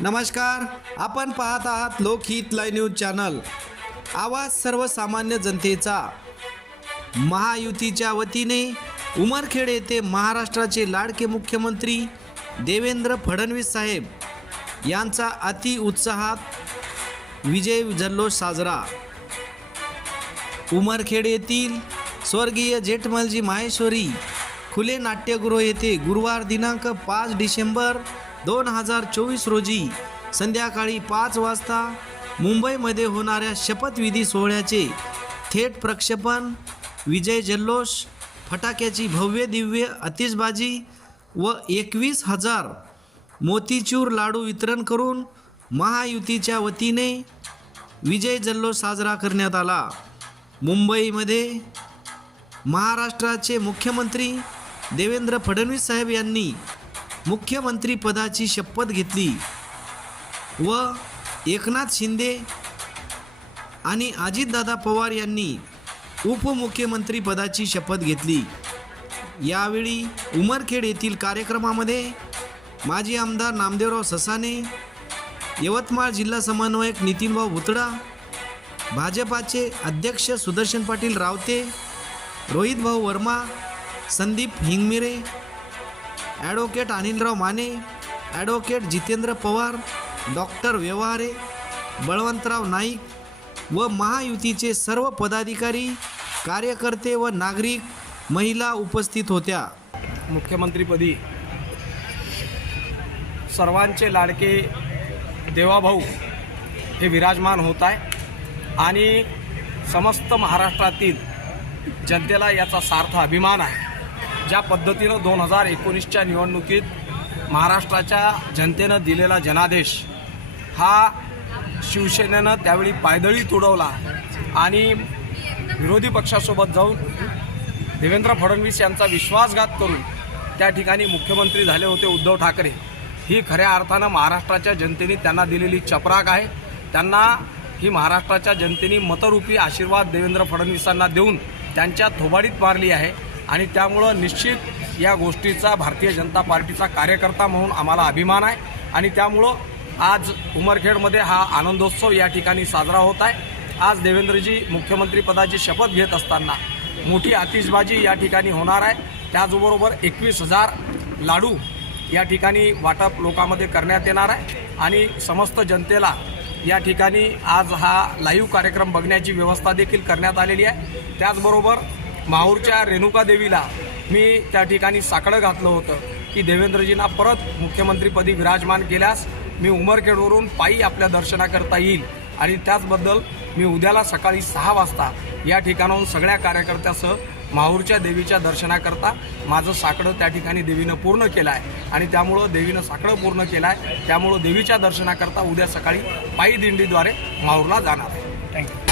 नमस्कार, आपण पाहत आहात लोकहित लाईव्ह न्यूज चॅनल। आवाज सर्वसामान्य जनतेचा। महायुतीच्या वतीने उमरखेड येथे महाराष्ट्राचे लाडके मुख्यमंत्री देवेंद्र फडणवीस साहेब यांचा अति उत्साहात विजय जल्लोष साजरा। उमरखेड येथील स्वर्गीय जेठमलजी माहेश्वरी खुले नाट्यगृह येथे गुरुवार दिनांक 5 डिसेंबर 2024 रोजी संध्याकाळी 5 वाजता मुंबईमध्ये होणाऱ्या शपथविधी सोहळ्याचे थेट प्रक्षेपण, विजय जल्लोष, फटाक्याची भव्य दिव्य आतिषबाजी व 21,000 मोतीचूर लाडू वितरण करून महायुतीच्या वतीने विजय जल्लोष साजरा करण्यात आला। मुंबईमध्ये महाराष्ट्राचे मुख्यमंत्री देवेंद्र फडणवीस साहेब यांनी मुख्यमंत्री पदाची शपथ घेतली व एकनाथ शिंदे आणि अजितदादा पवार यांनी उपमुख्यमंत्री पदाची शपथ घेतली। यावेळी उमरखेड येथील कार्यक्रमामध्ये माजी आमदार नामदेवराव ससाने, यवतमाळ जिल्हा समन्वयक नितीनभाऊ भुतडा, भाजपाचे अध्यक्ष सुदर्शन पाटील रावते, रोहितभाऊ Verma, Sandeep Hingmire, advocate Anilrao Mane, advocate Jitendra Pawar, doctor Vyavhare, Balwantrao Naik व महायुतीचे सर्व पदाधिकारी, कार्यकर्ते व नागरिक, महिला उपस्थित होत्या। मुख्यमंत्रीपदी सर्वांचे लाडके देवाभाऊ हे विराजमान होत आहे आणि समस्त महाराष्ट्रातील जनतेला याचा सार्थ अभिमान आहे। ज्या पद्धतीनं 2019च्या निवडणुकीत महाराष्ट्राच्या जनतेनं दिलेला जनादेश हा शिवसेनेनं त्यावेळी पायदळी तुडवला आणि विरोधी पक्षासोबत जाऊन देवेंद्र फडणवीस यांचा विश्वासघात करून त्या ठिकाणी मुख्यमंत्री झाले होते उद्धव ठाकरे। ही खऱ्या अर्थानं महाराष्ट्राच्या जनतेने त्यांना दिलेली चपराक आहे। त्यांना ही महाराष्ट्राच्या जनतेने मतरूपी आशीर्वाद देवेंद्र फडणवीसांना देऊन त्यांच्या थोबाडीत मारली आहे आणि त्यामुळं निश्चित या गोष्टीचा भारतीय जनता पार्टीचा कार्यकर्ता म्हणून आम्हाला अभिमान आहे आणि त्यामुळं आज उमरखेडमध्ये हा आनंदोत्सव या ठिकाणी साजरा होत आहे। आज देवेंद्रजी मुख्यमंत्रीपदाची शपथ घेत असताना मोठी आतिषबाजी या ठिकाणी होणार आहे। त्याचबरोबर 21,000 लाडू या ठिकाणी वाटप लोकांमध्ये करण्यात येणार आहे आणि समस्त जनतेला या ठिकाणी आज हा लाईव्ह कार्यक्रम बघण्याची व्यवस्था देखील करण्यात आलेली आहे। त्याचबरोबर माहूरच्या रेणुका देवीला मी त्या ठिकाणी साकडं घातलं होतं की देवेंद्रजींना परत मुख्यमंत्रीपदी विराजमान केल्यास मी उमरखेडवरून पायी आपल्या दर्शनाकरता येईल आणि त्याचबद्दल मी उद्याला सकाळी 6 वाजता या ठिकाणाहून सगळ्या कार्यकर्त्यासह माहूरच्या देवीच्या दर्शनाकरता माझं साकडं त्या ठिकाणी देवीनं पूर्ण केलं आहे आणि त्यामुळं देवीनं साकडं पूर्ण केलं आहे। त्यामुळं देवीच्या दर्शनाकरता उद्या सकाळी पायी दिंडीद्वारे माहूरला जाणार आहे। थँक्यू।